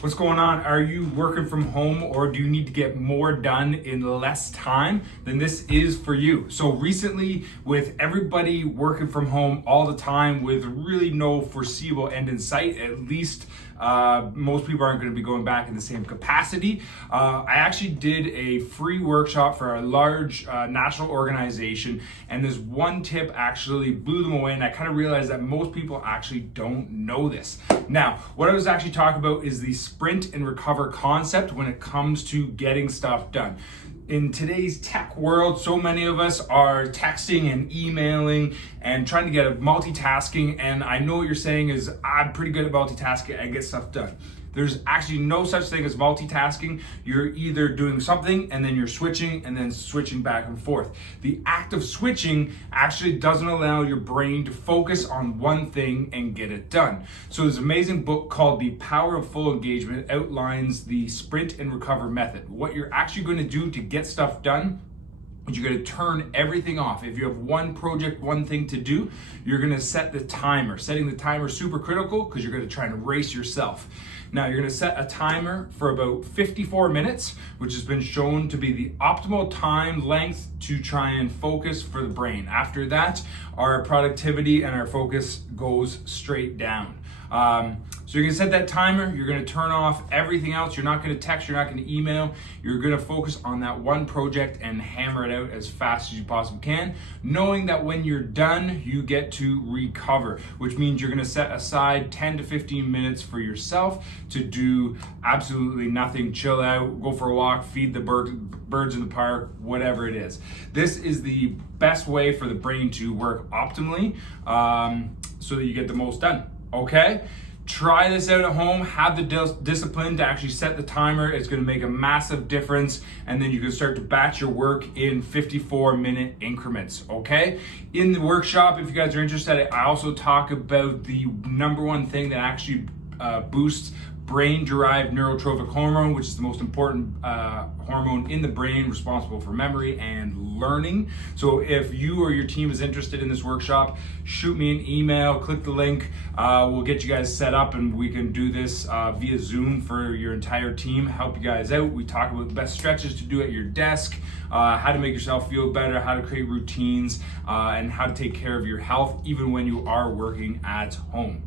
What's going on? Are you working from home or do you need to get more done in less time? Then this is for you. So recently, with everybody working from home all the time with really no foreseeable end in sight, at least most people aren't going to be going back in the same capacity. I actually did a free workshop for a large national organization, and this one tip actually blew them away, and I kind of realized that most people actually don't know this. Now, what I was actually talking about is the sprint and recover concept when it comes to getting stuff done. In today's tech world, so many of us are texting and emailing and trying to get multitasking. And I know what you're saying is, I'm pretty good at multitasking, I get stuff done. There's actually no such thing as multitasking. You're either doing something and then you're switching and then switching back and forth. The act of switching actually doesn't allow your brain to focus on one thing and get it done. So this amazing book called The Power of Full Engagement outlines the sprint and recover method. What you're actually going to do to get stuff done, you're going to turn everything off. If you have one project, one thing to do, you're going to set the timer. Setting the timer is super critical because you're going to try and race yourself. Now you're going to set a timer for about 54 minutes, which has been shown to be the optimal time length to try and focus for the brain. After that, our productivity and our focus goes straight down. So you're gonna set that timer, you're gonna turn off everything else, you're not gonna text, you're not gonna email, you're gonna focus on that one project and hammer it out as fast as you possibly can, knowing that when you're done, you get to recover, which means you're gonna set aside 10 to 15 minutes for yourself to do absolutely nothing, chill out, go for a walk, feed the birds in the park, whatever it is. This is the best way for the brain to work optimally so that you get the most done. Okay? Try this out at home. Have the discipline to actually set the timer. It's going to make a massive difference, and then you can start to batch your work in 54-minute increments. Okay? In the workshop, if you guys are interested, I also talk about the number one thing that actually boosts brain-derived neurotrophic hormone, which is the most important hormone in the brain, responsible for memory and learning. So if you or your team is interested in this workshop, shoot me an email, click the link. We'll get you guys set up and we can do this via Zoom for your entire team, help you guys out. We talk about the best stretches to do at your desk, how to make yourself feel better, how to create routines, and how to take care of your health even when you are working at home.